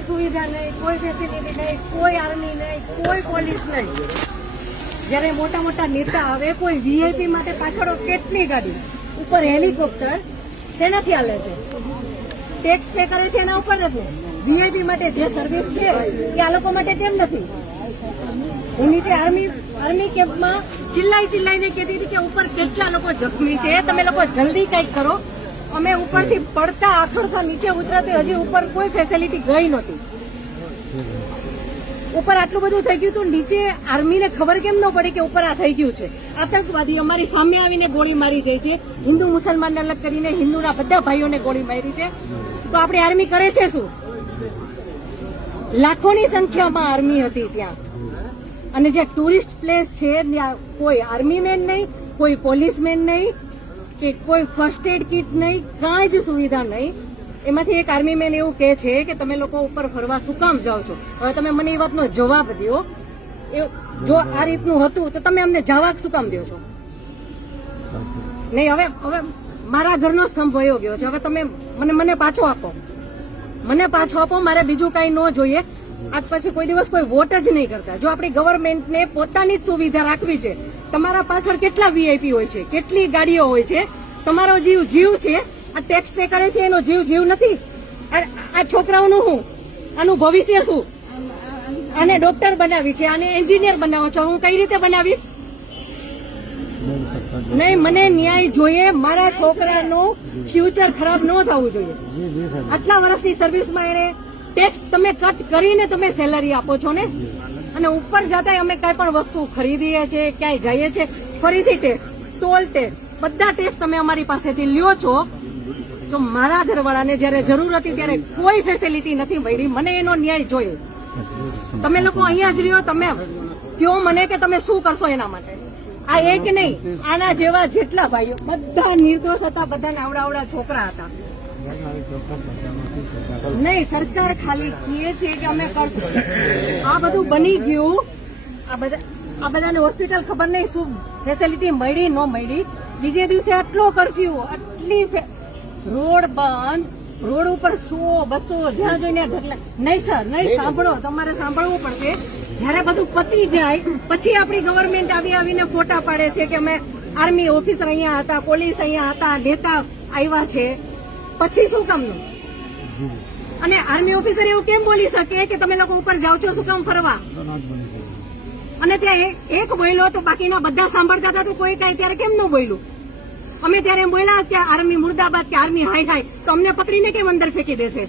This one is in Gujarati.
કોઈ સુવિધા નહીં, કોઈ ફેસિલિટી નહીં, કોઈ આર્મી નહીં, કોઈ પોલીસ નહીં. જયારે મોટા મોટા નેતા આવે, કોઈ વીઆઈપી માટે પાછળ કેટલી ગાડી, ઉપર હેલિકોપ્ટર શેનાથી હાલે છે? ટેક્સ પે કરે છે એના ઉપર નથી. વીઆઈપી માટે જે સર્વિસ છે એ આ લોકો માટે કેમ નથી? હું નીચે આર્મી કેમ્પમાં ચિલ્લાઈને કહેતી હતી કે ઉપર કેટલા લોકો જખમી છે, તમે લોકો જલ્દી કંઈક કરો. અમે ઉપરથી પડતા આખડતા નીચે ઉતરતી હજી ઉપર કોઈ ફેસિલિટી ગઈ નહોતી. ઉપર આટલું બધું થઈ ગયું હતું, નીચે આર્મીને ખબર કેમ ન પડી કે ઉપર આ થઈ ગયું છે? આતંકવાદી અમારી સામે આવીને ગોળી મારી જાય છે. હિન્દુ મુસલમાનને અલગ કરીને હિન્દુના બધા ભાઈઓને ગોળી મારી છે. તો આપણી આર્મી કરે છે શું? લાખોની સંખ્યામાં આર્મી હતી ત્યાં. અને જે ટુરિસ્ટ પ્લેસ છે ત્યાં કોઈ આર્મી મેન નહીં, કોઈ પોલીસ મેન નહીં, કે કોઈ ફર્સ્ટ એડ કિટ નહીં, કાંઈ જ સુવિધા નહીં. એમાંથી એક આર્મી મેન એવું કહે છે કે તમે લોકો ઉપર ફરવા શું કામ જાઓ છો? હવે તમે મને એ વાતનો જવાબ દો. જો આ રીતનું હતું તો તમે અમને જવાબ શું કામ દો છો? નહીં, હવે મારા ઘરનો સ્તંભ વયો ગયો છે. હવે તમે મને પાછો આપો, મારે બીજું કઈ ન જોઈએ. આજ પછી કોઈ દિવસ કોઈ વોટ જ નહીં કરતા. જો આપણી ગવર્મેન્ટને પોતાની જ સુવિધા રાખવી છે, તમારા પાછળ કેટલા વીઆઈપી હોય છે, કેટલી ગાડીઓ હોય છે, તમારો જીવ છે. આ ટેક્સ પે કરે છે એનો જીવ નથી. આ છોકરાઓનું શું? આનું ભવિષ્ય શું? આને ડોક્ટર બનાવી છે, આને એન્જિનિયર બનાવો છો, હું કઈ રીતે બનાવીશ? નહીં, મને ન્યાય જોઈએ. મારા છોકરાનું ફ્યુચર ખરાબ ન થવું જોઈએ. આટલા વર્ષની સર્વિસમાં એને ટેક્સ તમે કટ કરીને તમે સેલરી આપો છો ને, અને ઉપર જતા અમે કઈ પણ વસ્તુ ખરીદીએ છીએ, ક્યાંય જઈએ છીએ, ફરીથી ટેક્સ, ટોલ ટેક્સ, બધા ટેક્સ તમે અમારી પાસેથી લ્યો છો. તો મારા ઘરવાળાને જયારે જરૂર હતી ત્યારે કોઈ ફેસિલિટી નથી મળી. મને એનો ન્યાય જોઈએ. તમે લોકો અહીંયા જ રહ્યો, તમે કયો મને કે તમે શું કરશો એના માટે. આ એક નહીં, આના જેવા જેટલા ભાઈઓ બધા નિર્દોષ હતા, બધાને આવડા છોકરા હતા. નહીં, સરકાર ખાલી કહે છે કે અમે કરશું. આ બધું બની ગયું. આ બધાને હોસ્પિટલ ખબર નહીં શું ફેસિલિટી મળી ન મળી. બીજે દિવસે આટલો કરફ્યુ, આટલી રોડ બંધ, રોડ ઉપર 100-200 જ્યાં જોઈને ઢગલા. નહીં સર, નહીં, સાંભળો, તમારે સાંભળવું પડશે. જયારે બધું પતી જાય પછી આપણી ગવર્મેન્ટ આવીને ફોટા પાડે છે કે અમે આર્મી ઓફિસર અહીંયા હતા, પોલીસ અહીંયા હતા, નેતા આવ્યા છે. પછી શું કામનું? અને આર્મી ઓફિસર એવું કેમ બોલી શકે કે તમે લોકો ઉપર જાઓ છો શું કામ ફરવા? અને ત્યાં એક બોલ્યો તો બાકીના બધા સાંભળતા હતા, તો કોઈ કઈ ત્યારે કેમ ન બોલ્યું? અમે ત્યારે એમ બોલ્યા કે આર્મી મુર્દાબાદ, કે આર્મી હાય હાય, તો અમને પકડીને કેમ અંદર ફેંકી દેશે?